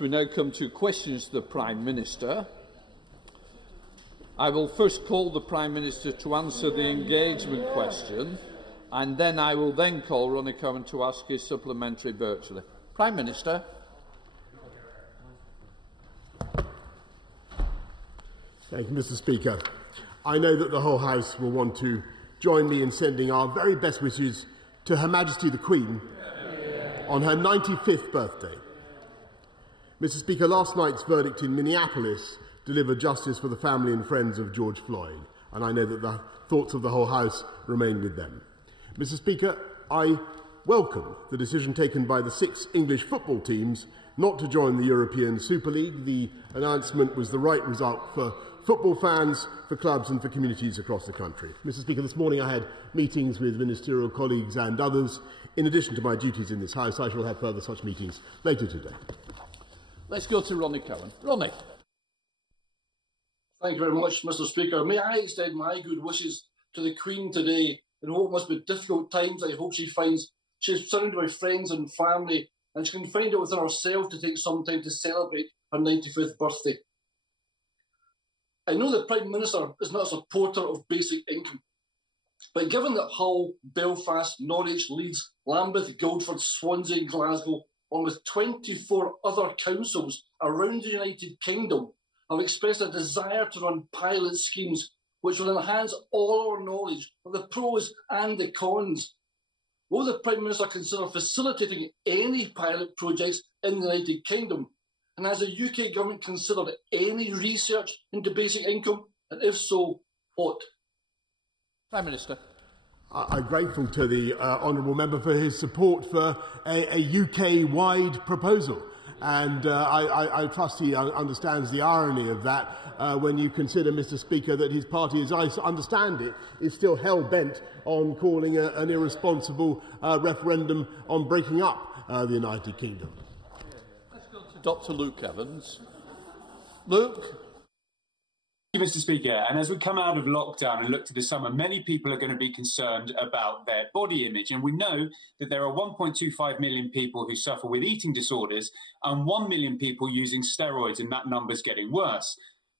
We now come to questions to the Prime Minister. I will first call the Prime Minister to answer the engagement question, and then I will call Ronnie Cowan to ask his supplementary virtually. Prime Minister. Thank you, Mr. Speaker. I know that the whole House will want to join me in sending our very best wishes to Her Majesty the Queen on her 95th birthday. Mr. Speaker, last night's verdict in Minneapolis delivered justice for the family and friends of George Floyd, and I know that the thoughts of the whole House remain with them. Mr. Speaker, I welcome the decision taken by the 6 English football teams not to join the European Super League. The announcement was the right result for football fans, for clubs and for communities across the country. Mr. Speaker, this morning I had meetings with ministerial colleagues and others. In addition to my duties in this House, I shall have further such meetings later today. Let's go to Ronnie Cowan. Ronnie. Thank you very much, Mr. Speaker. May I extend my good wishes to the Queen today in what must be difficult times. I hope she finds she's surrounded by friends and family, and she can find it within herself to take some time to celebrate her 95th birthday. I know the Prime Minister is not a supporter of basic income, but given that Hull, Belfast, Norwich, Leeds, Lambeth, Guildford, Swansea and Glasgow, along with 24 other councils around the United Kingdom, have expressed a desire to run pilot schemes which will enhance all our knowledge of the pros and the cons, will the Prime Minister consider facilitating any pilot projects in the United Kingdom? And has the UK Government considered any research into basic income? And if so, what? Prime Minister. I'm grateful to the honourable member for his support for a UK-wide proposal. And I trust he understands the irony of that when you consider, Mr. Speaker, that his party, as I understand it, is still hell-bent on calling an irresponsible referendum on breaking up the United Kingdom. Let's go to Dr. Luke Evans. Luke. Thank you, Mr. Speaker. And as we come out of lockdown and look to the summer, many people are going to be concerned about their body image. And we know that there are 1.25 million people who suffer with eating disorders and 1 million people using steroids, and that number's getting worse.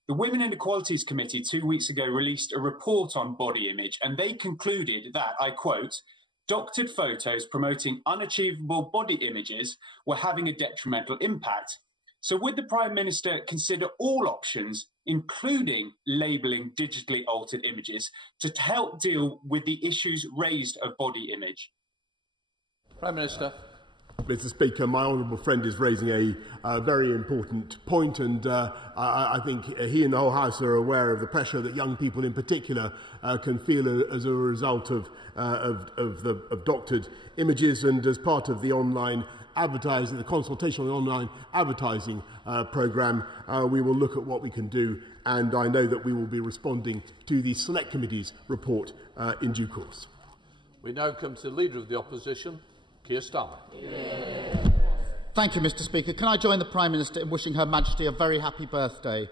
The Women and Equalities Committee 2 weeks ago released a report on body image, and they concluded that, I quote, doctored photos promoting unachievable body images were having a detrimental impact. So would the Prime Minister consider all options, including labelling digitally altered images, to help deal with the issues raised of body image? Prime Minister. Mr. Speaker, my honourable friend is raising a very important point, and I think he and the whole House are aware of the pressure that young people in particular can feel as a result of doctored images, and as part of the online advertising, the consultation on the online advertising programme, we will look at what we can do, and I know that we will be responding to the Select Committee's report in due course. We now come to the Leader of the Opposition, Keir Starmer. Thank you, Mr. Speaker. Can I join the Prime Minister in wishing Her Majesty a very happy birthday?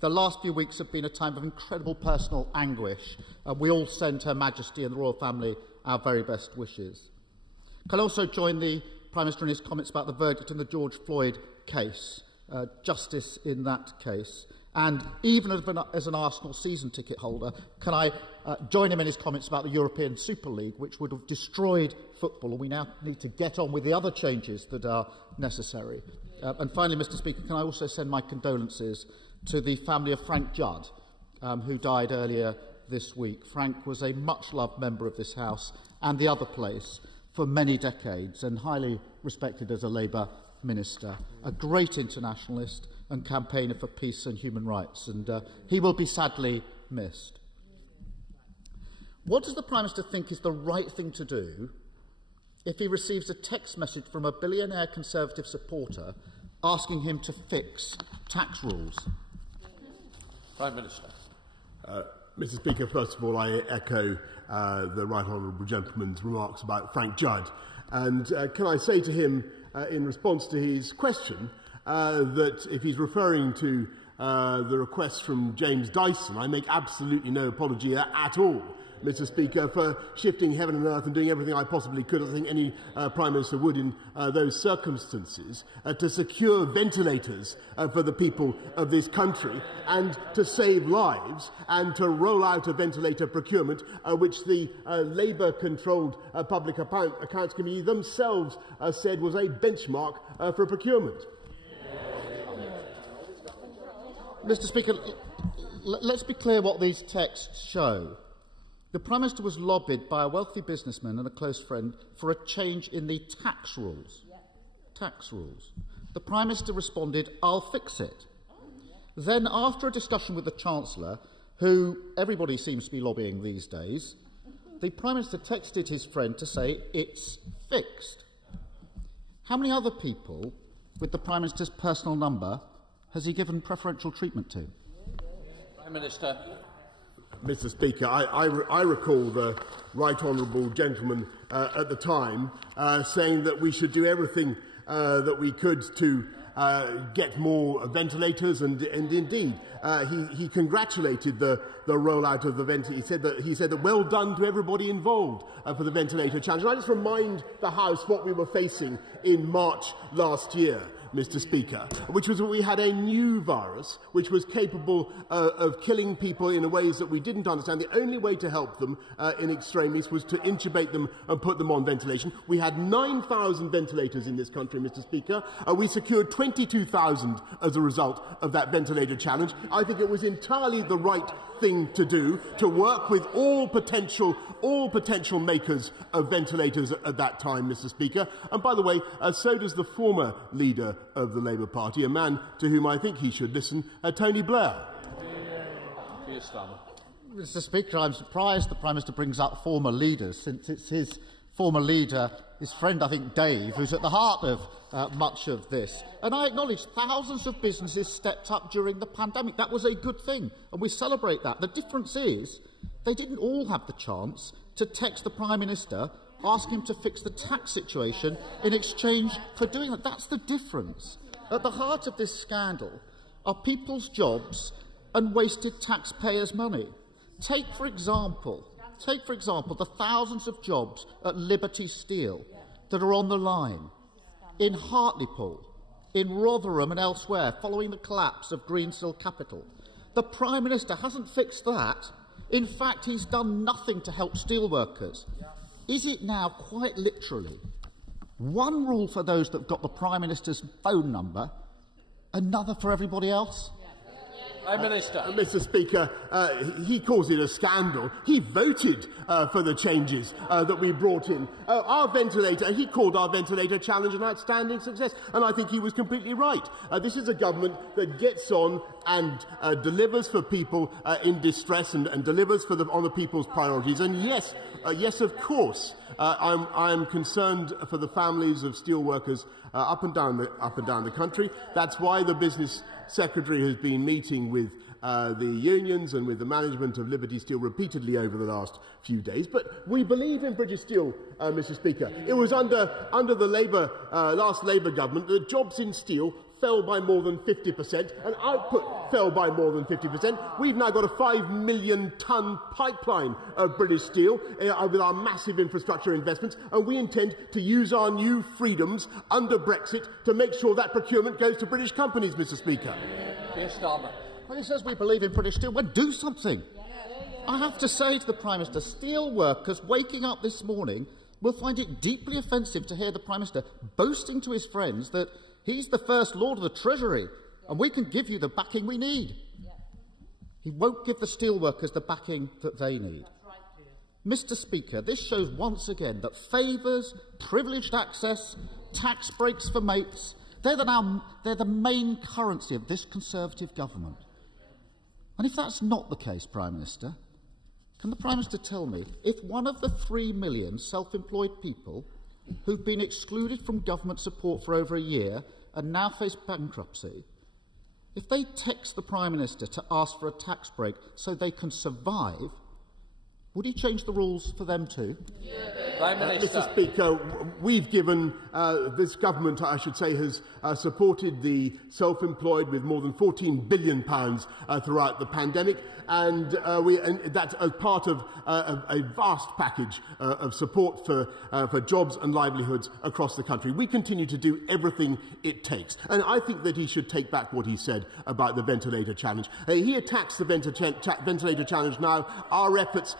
The last few weeks have been a time of incredible personal anguish. We all send Her Majesty and the royal family our very best wishes. Can I also join the Prime Minister in his comments about the verdict in the George Floyd case, justice in that case, and even as an Arsenal season ticket holder, can I join him in his comments about the European Super League, which would have destroyed football, and we now need to get on with the other changes that are necessary. And finally, Mr. Speaker, can I also send my condolences to the family of Frank Judd, who died earlier this week. Frank was a much-loved member of this House and the other place for many decades, and highly respected as a Labour minister, a great internationalist and campaigner for peace and human rights, and he will be sadly missed. What does the Prime Minister think is the right thing to do if he receives a text message from a billionaire Conservative supporter asking him to fix tax rules? Prime Minister. Mr. Speaker, first of all, I echo the Right Honourable Gentleman's remarks about Frank Judd. And can I say to him, in response to his question, that if he's referring to the request from James Dyson, I make absolutely no apology at all Mr. Speaker, for shifting heaven and earth and doing everything I possibly could, I think any Prime Minister would in those circumstances, to secure ventilators for the people of this country and to save lives and to roll out a ventilator procurement which the Labour-controlled Public Accounts Committee themselves said was a benchmark for procurement. Mr. Speaker, let's be clear what these texts show. The Prime Minister was lobbied by a wealthy businessman and a close friend for a change in the tax rules. Tax rules. The Prime Minister responded, "I'll fix it." Then, after a discussion with the Chancellor, who everybody seems to be lobbying these days, the Prime Minister texted his friend to say, "It's fixed." How many other people with the Prime Minister's personal number has he given preferential treatment to? Prime Minister. Mr. Speaker, I recall the right honourable gentleman at the time saying that we should do everything that we could to get more ventilators, and indeed he congratulated the rollout of the ventilator. He said that well done to everybody involved for the ventilator challenge. And I just remind the House what we were facing in March last year, Mr. Speaker, which was that we had a new virus which was capable of killing people in ways that we didn't understand. The only way to help them in extremis was to intubate them and put them on ventilation. We had 9,000 ventilators in this country, Mr. Speaker. We secured 22,000 as a result of that ventilator challenge. I think it was entirely the right thing to do, to work with all potential makers of ventilators at that time, Mr. Speaker. And by the way, so does the former leader of the Labour Party, a man to whom I think he should listen, Tony Blair. Keir Starmer. Mr. Speaker, I'm surprised the Prime Minister brings up former leaders, since it's his former leader, his friend, I think, Dave, who's at the heart of much of this. And I acknowledge thousands of businesses stepped up during the pandemic. That was a good thing, and we celebrate that. The difference is they didn't all have the chance to text the Prime Minister, ask him to fix the tax situation in exchange for doing that. That's the difference. At the heart of this scandal are people's jobs and wasted taxpayers' money. Take, for example, the thousands of jobs at Liberty Steel that are on the line, in Hartlepool, in Rotherham and elsewhere, following the collapse of Greensill Capital. The Prime Minister hasn't fixed that. In fact, he's done nothing to help steelworkers. Is it now, quite literally, one rule for those that got the Prime Minister's phone number, another for everybody else? Prime Minister. Mr. Speaker, he calls it a scandal. He voted for the changes that we brought in. He called our ventilator challenge an outstanding success, and I think he was completely right. This is a government that gets on and delivers for people in distress and delivers on the people's priorities. And yes, of course, I'm concerned for the families of steelworkers up and down the country. That's why the Business Secretary has been meeting with the unions and with the management of Liberty Steel repeatedly over the last few days. But we believe in British Steel, Mr. Speaker. It was under the last Labour government that jobs in steel fell by more than 50% and output fell by more than 50%. We've now got a 5 million tonne pipeline of British Steel with our massive infrastructure investments, and we intend to use our new freedoms under Brexit to make sure that procurement goes to British companies, Mr. Speaker. Keir Starmer. Well, he says we believe in British Steel. Well, do something. I have to say to the Prime Minister, steel workers waking up this morning will find it deeply offensive to hear the Prime Minister boasting to his friends that he's the First Lord of the Treasury and we can give you the backing we need. He won't give the steelworkers the backing that they need. Mr. Speaker, this shows once again that favours, privileged access, tax breaks for mates, they're the main currency of this Conservative government. And if that's not the case, Prime Minister, can the Prime Minister tell me if one of the 3 million self-employed people who've been excluded from government support for over a year and now face bankruptcy, if they text the Prime Minister to ask for a tax break so they can survive, would he change the rules for them too? Prime Minister. Mr. Speaker, we've given, this government, I should say, has supported the self-employed with more than £14 billion throughout the pandemic, and that's as part of a vast package of support for jobs and livelihoods across the country. We continue to do everything it takes, and I think that he should take back what he said about the ventilator challenge. He attacks the ventilator challenge now. Our efforts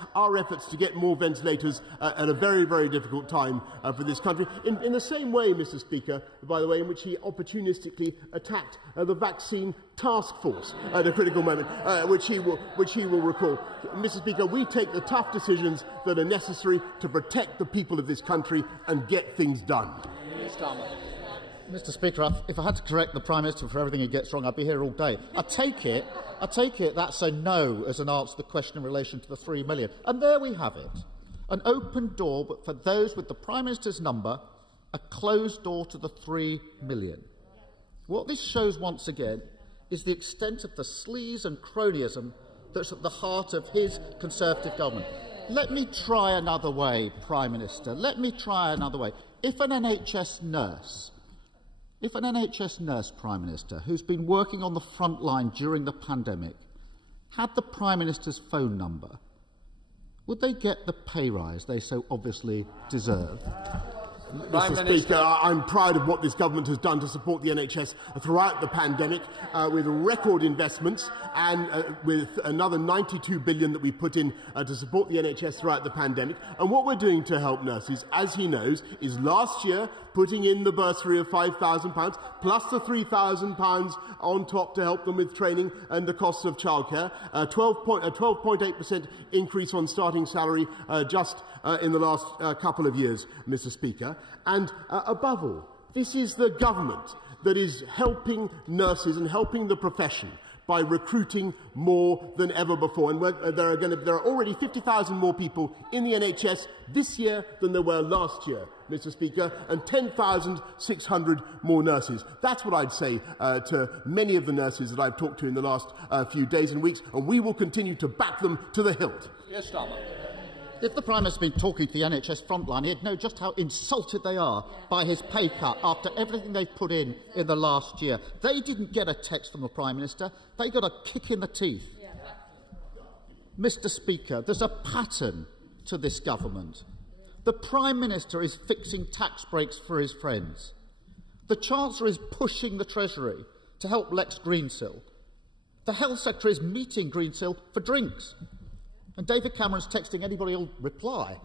to get more ventilators at a very, very difficult time for this country. In the same way, Mr. Speaker, by the way, in which he opportunistically attacked the vaccine task force at a critical moment, which he will recall. Mr. Speaker, we take the tough decisions that are necessary to protect the people of this country and get things done. Mr. Speaker, if I had to correct the Prime Minister for everything he gets wrong, I'd be here all day. I take it that's a no as an answer to the question in relation to the 3 million. And there we have it. An open door, but for those with the Prime Minister's number, a closed door to the 3 million. What this shows once again is the extent of the sleaze and cronyism that's at the heart of his Conservative government. Let me try another way, Prime Minister. Let me try another way. If an NHS nurse, Prime Minister, who's been working on the front line during the pandemic, had the Prime Minister's phone number, would they get the pay rise they so obviously deserve? Mr. Speaker, I'm proud of what this government has done to support the NHS throughout the pandemic, with record investments and with another £92 billion that we put in to support the NHS throughout the pandemic. And what we're doing to help nurses, as he knows, is last year putting in the bursary of £5,000 plus the £3,000 on top to help them with training and the costs of childcare, a 12.8% increase on starting salary just in the last couple of years, Mr. Speaker. And above all, this is the government that is helping nurses and helping the profession by recruiting more than ever before. And there are already 50,000 more people in the NHS this year than there were last year, Mr. Speaker, and 10,600 more nurses. That's what I'd say to many of the nurses that I've talked to in the last few days and weeks, and we will continue to back them to the hilt. Yes, Starmer. If the Prime Minister had been talking to the NHS frontline, he'd know just how insulted they are by his pay cut after everything they've put in the last year. They didn't get a text from the Prime Minister. They got a kick in the teeth. Yeah. Mr. Speaker, there's a pattern to this government. The Prime Minister is fixing tax breaks for his friends. The Chancellor is pushing the Treasury to help Lex Greensill. The Health Secretary is meeting Greensill for drinks. And David Cameron's texting anybody who'll reply.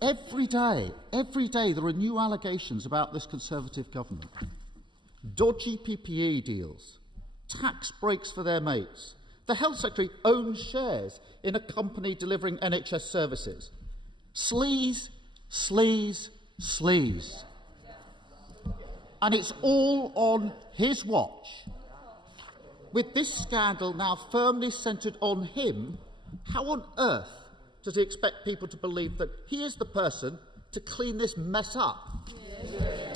Every day there are new allegations about this Conservative government. Dodgy PPE deals, tax breaks for their mates. The Health Secretary owns shares in a company delivering NHS services. Sleaze, sleaze, sleaze. And it's all on his watch. With this scandal now firmly centred on him, how on earth does he expect people to believe that he is the person to clean this mess up?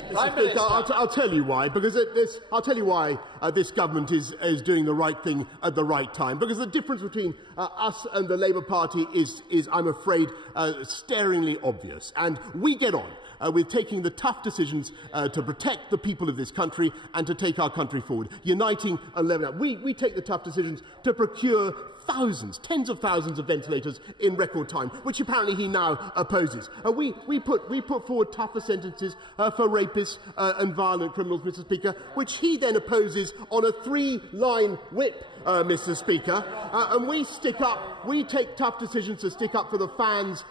Mr. Speaker, I'll tell you why. Because I'll tell you why this government is doing the right thing at the right time. Because the difference between us and the Labour Party is I'm afraid, staringly obvious. And we get on with taking the tough decisions to protect the people of this country and to take our country forward. Uniting and levelling up. We take the tough decisions to procure tens of thousands of ventilators in record time, which apparently he now opposes. We put forward tougher sentences for rapists and violent criminals, Mr. Speaker, which he then opposes on a 3-line whip, Mr. Speaker. And we take tough decisions to stick up for the fans,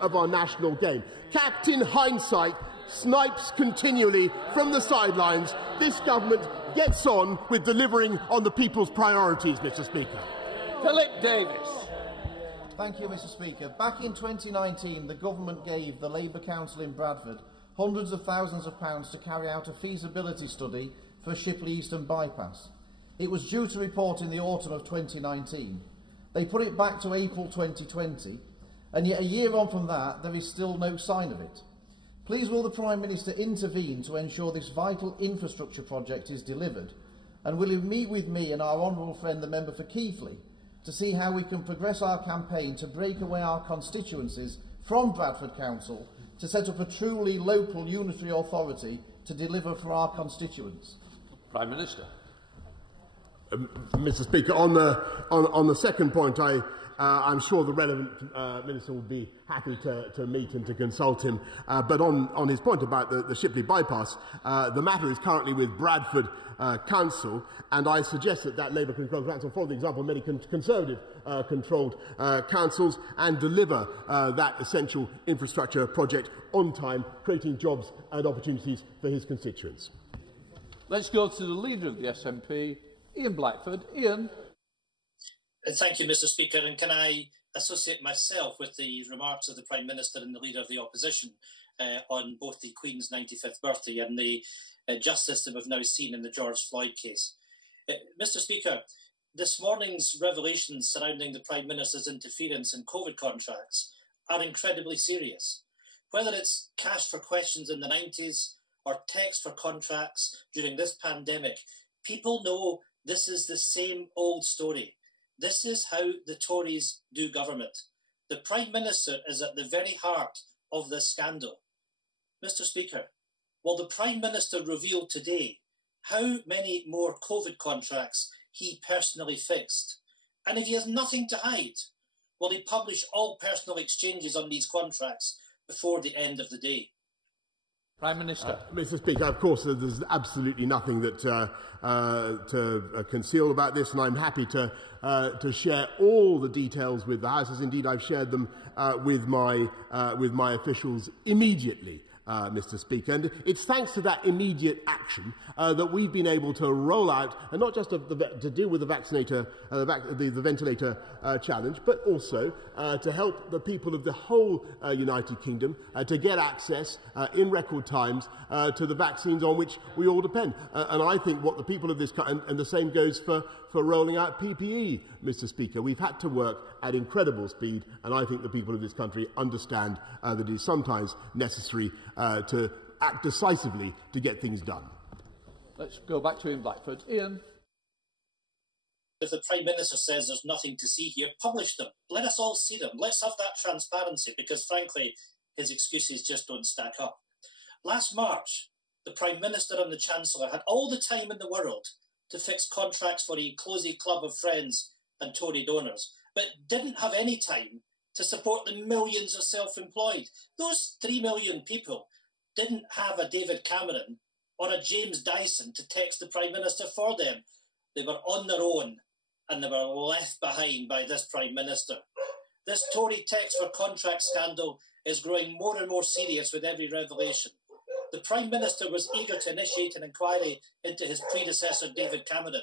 of our national game. Captain Hindsight snipes continually from the sidelines. This government gets on with delivering on the people's priorities, Mr. Speaker. Philip Davis. Thank you, Mr. Speaker. Back in 2019, the government gave the Labour Council in Bradford hundreds of thousands of pounds to carry out a feasibility study for Shipley Eastern Bypass. It was due to report in the autumn of 2019. They put it back to April 2020, and yet a year on from that, there is still no sign of it. Please will the Prime Minister intervene to ensure this vital infrastructure project is delivered? And will he meet with me and our honourable friend, the member for Keighley, to see how we can progress our campaign to break away our constituencies from Bradford Council to set up a truly local unitary authority to deliver for our constituents? Prime Minister. Mr. Speaker, on the second point, I'm sure the relevant minister will be happy to meet and to consult him. But on his point about the Shipley bypass, the matter is currently with Bradford Council, and I suggest that Labour-controlled council follow the example of many Conservative-controlled councils and deliver that essential infrastructure project on time, creating jobs and opportunities for his constituents. Let's go to the Leader of the SNP, Ian Blackford. Ian. Thank you, Mr. Speaker. And can I associate myself with the remarks of the Prime Minister and the Leader of the Opposition on both the Queen's 95th birthday and the justice that we've now seen in the George Floyd case. Mr. Speaker, this morning's revelations surrounding the Prime Minister's interference in COVID contracts are incredibly serious. Whether it's cash for questions in the 90s or text for contracts during this pandemic, people know this is the same old story. This is how the Tories do government. The Prime Minister is at the very heart of this scandal. Mr. Speaker, will the Prime Minister reveal today how many more COVID contracts he personally fixed? And if he has nothing to hide, will he publish all personal exchanges on these contracts before the end of the day? Prime Minister. Mr. Speaker, of course, there's absolutely nothing that to conceal about this, and I'm happy to share all the details with the House, as indeed I've shared them with my officials immediately. Mr. Speaker, and it's thanks to that immediate action that we've been able to roll out, and not just to deal with the ventilator challenge, but also to help the people of the whole United Kingdom to get access in record times to the vaccines on which we all depend. And I think what the people of this country, and the same goes for rolling out PPE, Mr. Speaker. We've had to work at incredible speed, and I think the people of this country understand that it is sometimes necessary to act decisively to get things done. Let's go back to Ian Blackford. Ian. If the Prime Minister says there's nothing to see here, publish them. Let us all see them. Let's have that transparency, because frankly, his excuses just don't stack up. Last March, the Prime Minister and the Chancellor had all the time in the world to fix contracts for a cosy club of friends and Tory donors, but didn't have any time to support the millions of self-employed. Those 3 million people didn't have a David Cameron or a James Dyson to text the Prime Minister for them. They were on their own, and they were left behind by this Prime Minister. This Tory text for contract scandal is growing more and more serious with every revelation. The Prime Minister was eager to initiate an inquiry into his predecessor, David Cameron.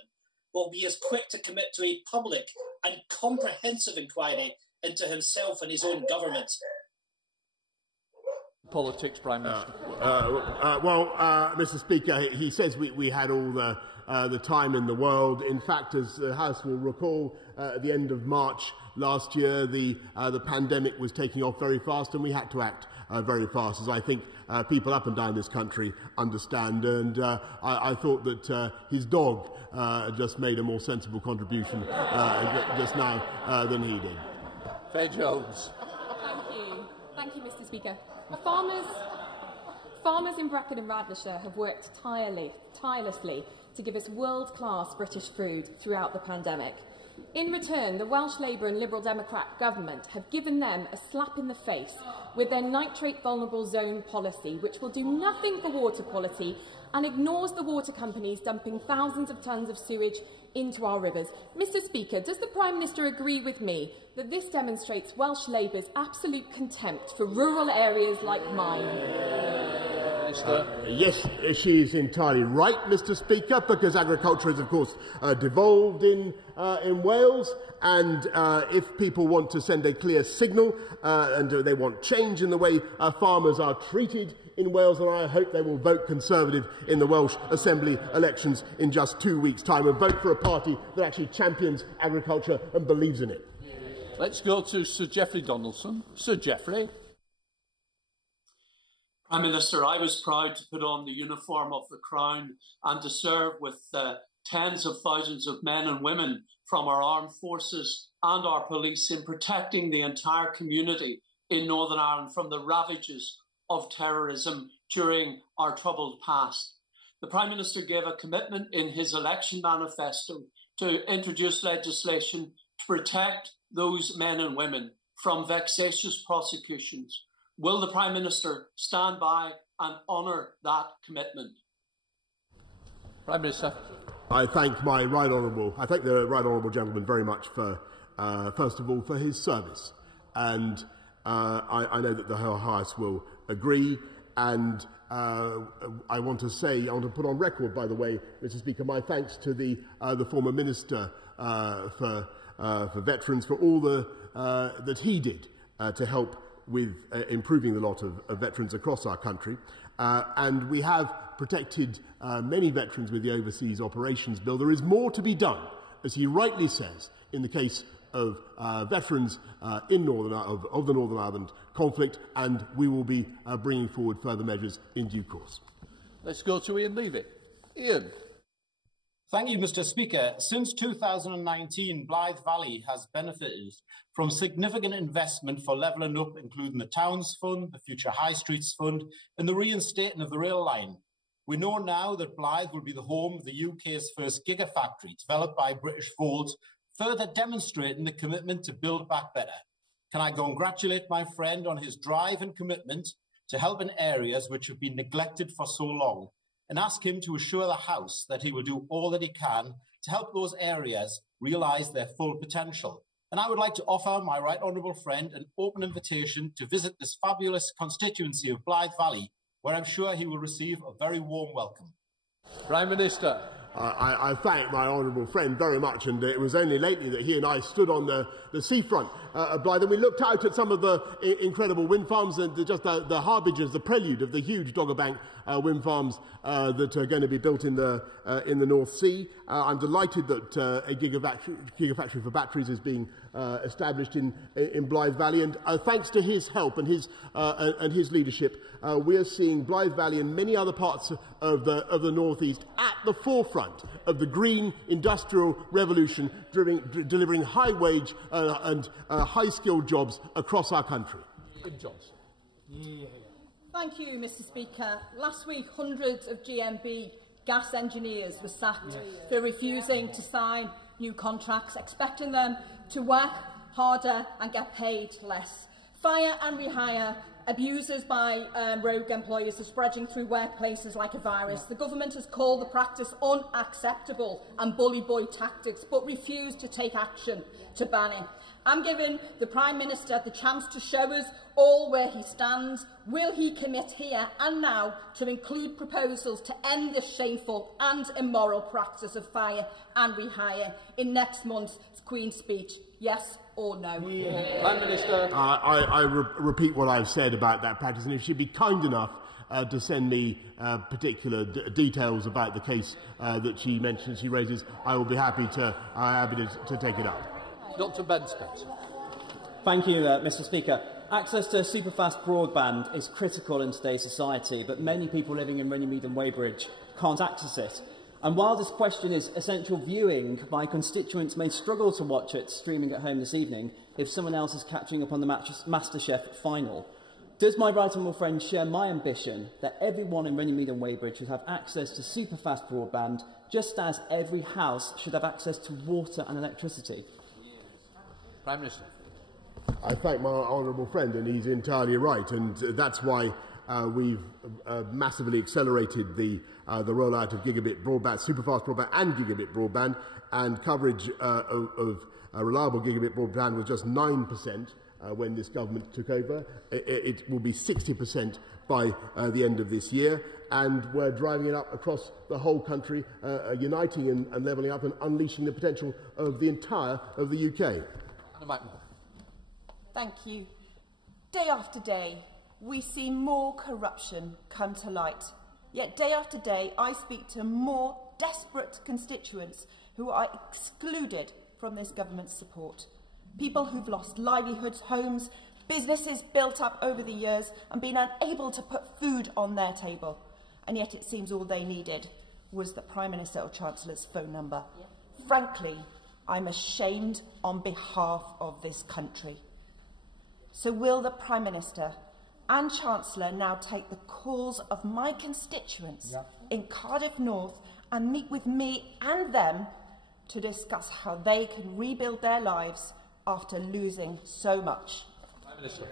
Will be as quick to commit to a public and comprehensive inquiry into himself and his own government. Politics, Prime Minister. Mr. Speaker, he says we had all the time in the world. In fact, as the House will recall, at the end of March last year, the pandemic was taking off very fast, and we had to act very fast, as I think people up and down this country understand. And I thought that his dog just made a more sensible contribution just now than he did. Faye Jones. Thank you, Mr. Speaker. Farmers in Brecon and Radnorshire have worked tirelessly to give us world-class British food throughout the pandemic. In return, the Welsh Labour and Liberal Democrat government have given them a slap in the face with their nitrate vulnerable zone policy, which will do nothing for water quality and ignores the water companies dumping thousands of tonnes of sewage into our rivers. Mr. Speaker, does the Prime Minister agree with me that this demonstrates Welsh Labour's absolute contempt for rural areas like mine? Yes, she is entirely right, Mr. Speaker, because agriculture is, of course, devolved in Wales, and if people want to send a clear signal and they want change in the way farmers are treated in Wales, and I hope they will vote Conservative in the Welsh Assembly elections in just 2 weeks' time and vote for a party that actually champions agriculture and believes in it. Let's go to Sir Geoffrey Donaldson. Sir Geoffrey. Prime Minister, I was proud to put on the uniform of the Crown and to serve with tens of thousands of men and women from our armed forces and our police in protecting the entire community in Northern Ireland from the ravages of terrorism during our troubled past. The Prime Minister gave a commitment in his election manifesto to introduce legislation to protect those men and women from vexatious prosecutions. Will the Prime Minister stand by and honour that commitment? Prime Minister. I thank the right honourable gentleman very much for, first of all, for his service. And I know that the whole House will agree. And I want to put on record, by the way, Mr. Speaker, my thanks to the former Minister for Veterans for all that he did to help with improving the lot of veterans across our country. And we have protected many veterans with the Overseas Operations Bill. There is more to be done, as he rightly says, in the case of veterans of the Northern Ireland conflict, and we will be bringing forward further measures in due course. Let's go to Ian Levy. Ian. Thank you, Mr. Speaker. Since 2019, Blythe Valley has benefited from significant investment for levelling up, including the Towns Fund, the Future High Streets Fund, and the reinstatement of the rail line. We know now that Blythe will be the home of the UK's first gigafactory, developed by British Volt, further demonstrating the commitment to build back better. Can I congratulate my friend on his drive and commitment to help in areas which have been neglected for so long, and ask him to assure the House that he will do all that he can to help those areas realise their full potential. And I would like to offer my right honourable friend an open invitation to visit this fabulous constituency of Blythe Valley, where I'm sure he will receive a very warm welcome. Prime Minister. I thank my honourable friend very much, and it was only lately that he and I stood on the seafront of Blythe, and we looked out at some of the incredible wind farms and just the harbingers, the prelude of the huge Dogger Bank wind farms that are going to be built in the North Sea. I'm delighted that a gigafactory for batteries is being established in Blythe Valley, and thanks to his help and his leadership, we are seeing Blythe Valley and many other parts of the North East at the forefront of the green industrial revolution, delivering high wage and high skilled jobs across our country. Thank you, Mr. Speaker. Last week, hundreds of GMB gas engineers were sacked for refusing to sign new contracts, expecting them to work harder and get paid less. Fire and rehire, abusers by rogue employers are spreading through workplaces like a virus. The government has called the practice unacceptable and bully boy tactics, but refused to take action to ban it. I'm giving the Prime Minister the chance to show us all where he stands. Will he commit here and now to include proposals to end this shameful and immoral practice of fire and rehire in next month's Queen's speech? Yes or no? Prime Minister. I repeat what I've said about that practice, and if she'd be kind enough to send me particular details about the case that she mentions, she raises, I will be happy to take it up. Dr. Ben Spence. Thank you, Mr. Speaker. Access to superfast broadband is critical in today's society, but many people living in Runnymede and Weybridge can't access it. And while this question is essential viewing, my constituents may struggle to watch it streaming at home this evening if someone else is catching up on the MasterChef final. Does my right honourable friend share my ambition that everyone in Runnymede and Weybridge should have access to superfast broadband, just as every house should have access to water and electricity? Prime Minister. I thank my honourable friend, and he's entirely right, and that's why we've massively accelerated the rollout of gigabit broadband, superfast broadband and gigabit broadband, and coverage of reliable gigabit broadband was just 9% when this government took over. It will be 60% by the end of this year, and we're driving it up across the whole country, uniting and levelling up and unleashing the potential of the entire of the UK. Thank you. Day after day, we see more corruption come to light. Yet day after day, I speak to more desperate constituents who are excluded from this government's support. People who've lost livelihoods, homes, businesses built up over the years and been unable to put food on their table. And yet it seems all they needed was the Prime Minister or Chancellor's phone number. Frankly, I'm ashamed on behalf of this country. So will the Prime Minister and Chancellor now take the calls of my constituents in Cardiff North and meet with me and them to discuss how they can rebuild their lives after losing so much? Prime Minister.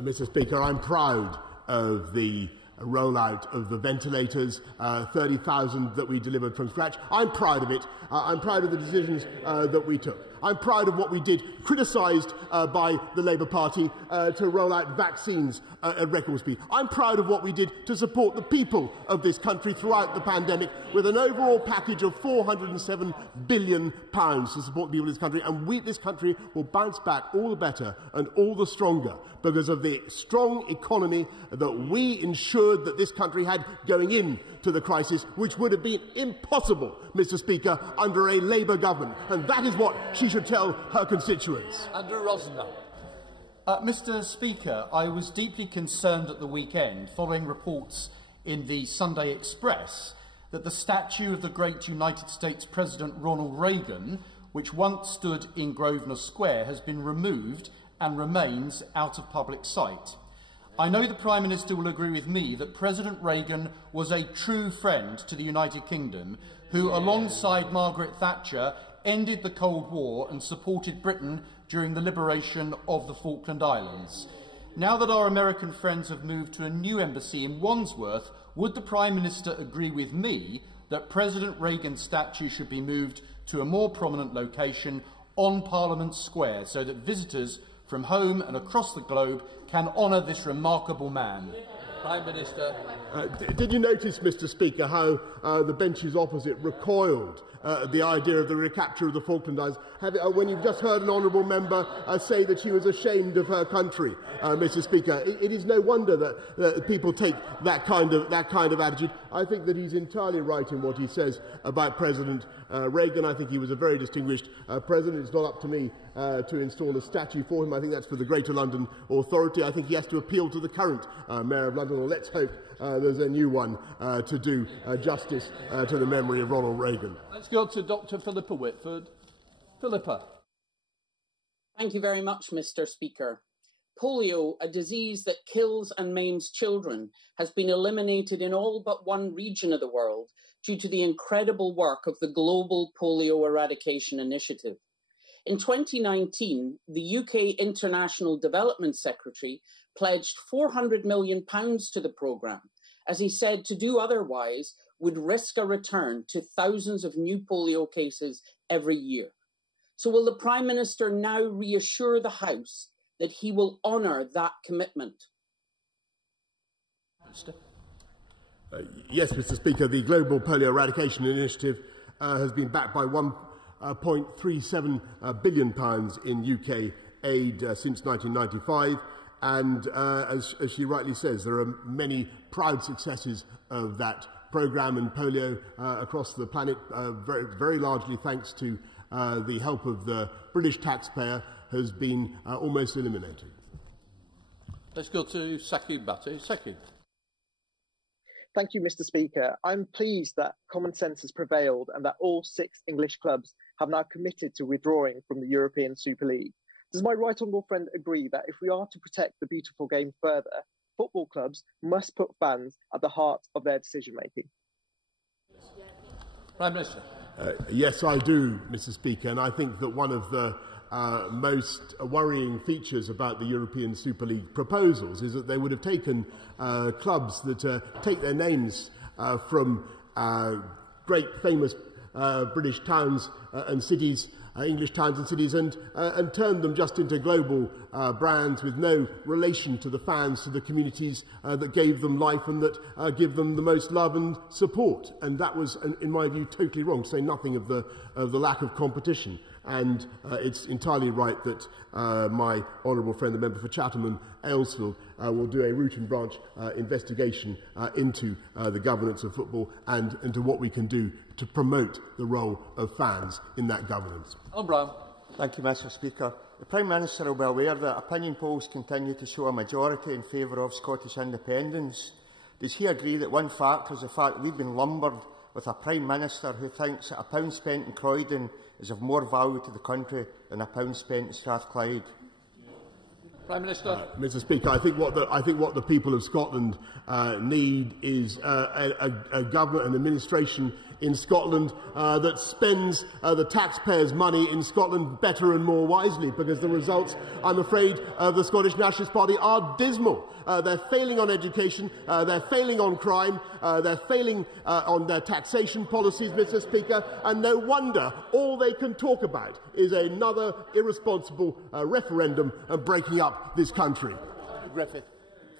Mr. Speaker, I'm proud of the rollout of the ventilators, 30,000 that we delivered from scratch. I'm proud of it. I'm proud of the decisions that we took. I'm proud of what we did, criticised by the Labour Party, to roll out vaccines at record speed. I'm proud of what we did to support the people of this country throughout the pandemic with an overall package of £407 billion to support the people of this country. And this country will bounce back all the better and all the stronger because of the strong economy that we ensured that this country had going into the crisis, which would have been impossible, Mr. Speaker, under a Labour government. And that is what she should tell her constituents. Andrew Rosner. Mr. Speaker, I was deeply concerned at the weekend following reports in the Sunday Express that the statue of the great United States President Ronald Reagan, which once stood in Grosvenor Square, has been removed and remains out of public sight. I know the Prime Minister will agree with me that President Reagan was a true friend to the United Kingdom, who, alongside Margaret Thatcher, ended the Cold War and supported Britain during the liberation of the Falkland Islands. Now that our American friends have moved to a new embassy in Wandsworth, would the Prime Minister agree with me that President Reagan's statue should be moved to a more prominent location on Parliament Square so that visitors from home and across the globe can honour this remarkable man? Prime Minister. Did you notice, Mr. Speaker, how the benches opposite recoiled at the idea of the recapture of the Falkland Islands, when you've just heard an honourable member say that she was ashamed of her country, Mr. Speaker? It is no wonder that people take that kind of attitude. I think that he's entirely right in what he says about President Reagan. I think he was a very distinguished president. It's not up to me to install a statue for him. I think that's for the Greater London Authority. I think he has to appeal to the current Mayor of London, or let's hope there's a new one to do justice to the memory of Ronald Reagan. Let's go to Dr. Philippa Whitford. Philippa. Thank you very much, Mr. Speaker. Polio, a disease that kills and maims children, has been eliminated in all but one region of the world due to the incredible work of the Global Polio Eradication Initiative. In 2019, the UK International Development Secretary pledged £400 million to the programme, as he said to do otherwise would risk a return to thousands of new polio cases every year. So will the Prime Minister now reassure the House that he will honour that commitment? Yes, Mr. Speaker, the Global Polio Eradication Initiative has been backed by £1.37 billion in UK aid since 1995. And as she rightly says, there are many proud successes of that programme and polio across the planet, very largely thanks to the help of the British taxpayer, has been almost eliminated. Let's go to Sakib Bhatti. Sakib. Thank you, Mr. Speaker. I'm pleased that common sense has prevailed and that all 6 English clubs have now committed to withdrawing from the European Super League. Does my right honourable friend agree that if we are to protect the beautiful game further, football clubs must put fans at the heart of their decision-making? Prime Minister. Yes, I do, Mr. Speaker, and I think that one of the most worrying features about the European Super League proposals is that they would have taken clubs that take their names from great famous British towns and cities, English towns and cities, and turned them just into global brands with no relation to the fans, to the communities that gave them life and that give them the most love and support. And that was, in my view, totally wrong, to say nothing of the lack of competition. And it's entirely right that my honourable friend, the member for Chatham and Aylesfield, will do a root and branch investigation into the governance of football and into what we can do to promote the role of fans in that governance. O'Brien. Thank you, Mr. Speaker. The Prime Minister will be aware that opinion polls continue to show a majority in favour of Scottish independence. Does he agree that one factor is the fact that we've been lumbered with a Prime Minister who thinks that a pound spent in Croydon is of more value to the country than a pound spent in Strathclyde? Prime Minister. Mr. Speaker, I think what the people of Scotland need is a government and administration in Scotland that spends the taxpayers' money in Scotland better and more wisely, because the results, I'm afraid, of the Scottish Nationalist Party are dismal. They're failing on education, they're failing on crime, they're failing on their taxation policies, Mr. Speaker, and no wonder all they can talk about is another irresponsible referendum and breaking up this country. Griffith.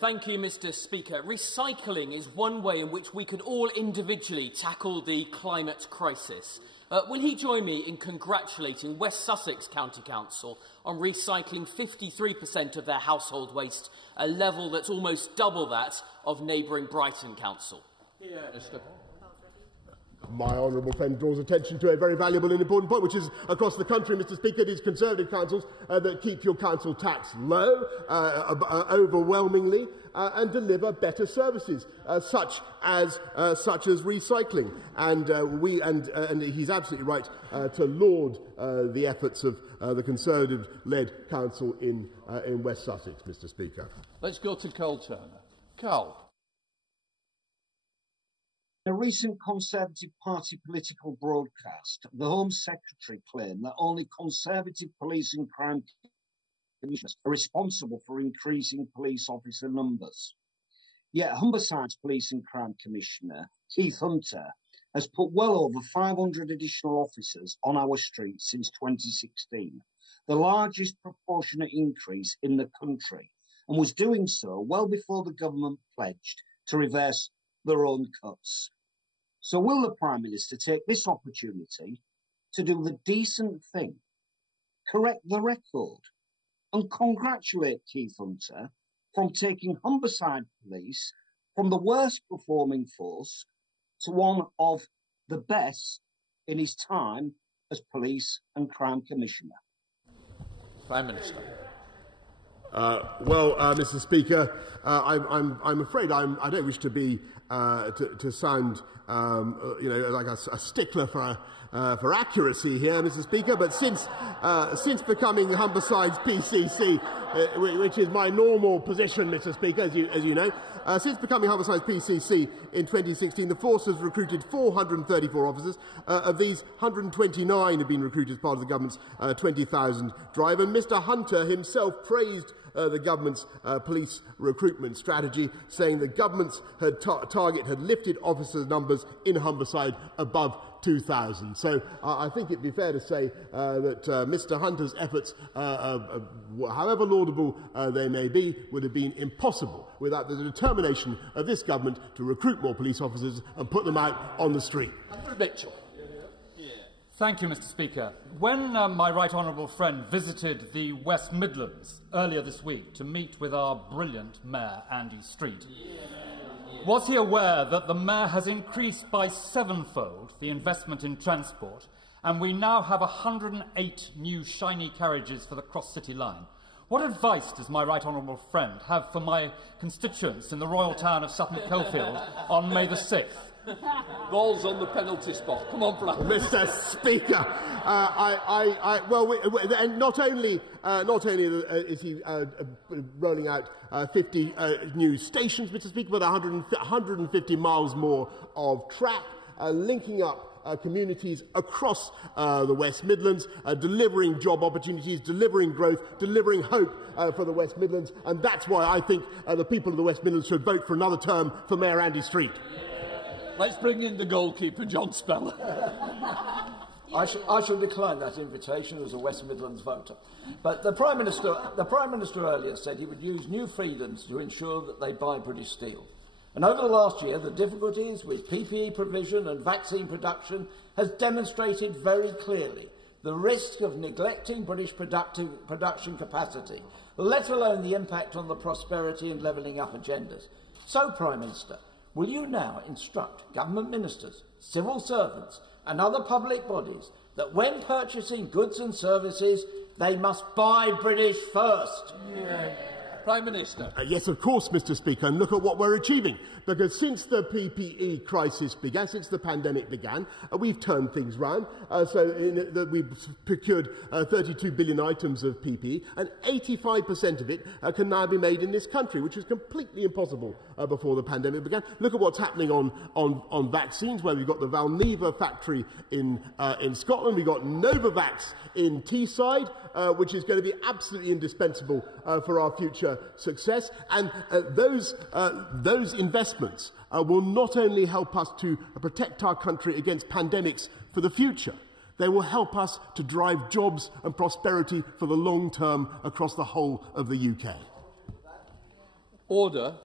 Thank you, Mr. Speaker. Recycling is one way in which we could all individually tackle the climate crisis. Will he join me in congratulating West Sussex County Council on recycling 53% of their household waste, a level that's almost double that of neighbouring Brighton Council? Yeah, Mr. My honourable friend draws attention to a very valuable and important point, which is across the country, Mr. Speaker, it is Conservative councils that keep your council tax low, overwhelmingly, and deliver better services, such as recycling. And he's absolutely right to laud the efforts of the Conservative-led council in West Sussex, Mr. Speaker. Let's go to Carl Turner. Carl. In a recent Conservative Party political broadcast, the Home Secretary claimed that only Conservative police and crime commissioners are responsible for increasing police officer numbers. Yet Humberside's Police and Crime Commissioner, Keith Hunter, has put well over 500 additional officers on our streets since 2016, the largest proportionate increase in the country, and was doing so well before the government pledged to reverse their own cuts. So will the Prime Minister take this opportunity to do the decent thing, correct the record, and congratulate Keith Hunter from taking Humberside Police from the worst performing force to one of the best in his time as Police and Crime Commissioner? Prime Minister. Mr. Speaker, I'm afraid I don't wish to be to sound like a stickler for accuracy here, Mr. Speaker. But since becoming Humberside's PCC, which is my normal position, Mr. Speaker, as you know, since becoming Humberside's PCC in 2016, the force has recruited 434 officers. Of these, 129 have been recruited as part of the government's 20,000 drive. And Mr. Hunter himself praised the government's police recruitment strategy, saying the government's target had lifted officers' numbers in Humberside above 2,000. So I think it'd be fair to say that Mr. Hunter's efforts, however laudable they may be, would have been impossible without the determination of this government to recruit more police officers and put them out on the street. Mitchell. Thank you, Mr. Speaker. When my right honourable friend visited the West Midlands earlier this week to meet with our brilliant Mayor, Andy Street, was he aware that the Mayor has increased by sevenfold the investment in transport, and we now have 108 new shiny carriages for the cross-city line? What advice does my right honourable friend have for my constituents in the royal town of Sutton Coldfield on May the 6th? Ball's on the penalty spot. Come on, Black. Mr. Speaker, and not only is he rolling out 50 new stations, Mr. Speaker, but 150 miles more of track, linking up communities across the West Midlands, delivering job opportunities, delivering growth, delivering hope for the West Midlands, and that's why I think the people of the West Midlands should vote for another term for Mayor Andy Street. Let's bring in the goalkeeper, John Speller. I shall decline that invitation as a West Midlands voter. But the Prime Minister earlier said he would use new freedoms to ensure that they buy British steel. And over the last year, the difficulties with PPE provision and vaccine production has demonstrated very clearly the risk of neglecting British production capacity, let alone the impact on the prosperity and levelling up agendas. So, Prime Minister, will you now instruct government ministers, civil servants and other public bodies that when purchasing goods and services, they must buy British first? Prime Minister. Yes, of course, Mr. Speaker, and look at what we're achieving. Because since the PPE crisis began, since the pandemic began, we've turned things round. We've procured 32 billion items of PPE, and 85% of it can now be made in this country, which was completely impossible before the pandemic began. Look at what's happening on vaccines, where we've got the Valneva factory in Scotland. We've got Novavax in Teesside, which is going to be absolutely indispensable for our future success. And those investments will not only help us to protect our country against pandemics for the future, they will help us to drive jobs and prosperity for the long term across the whole of the UK. Order.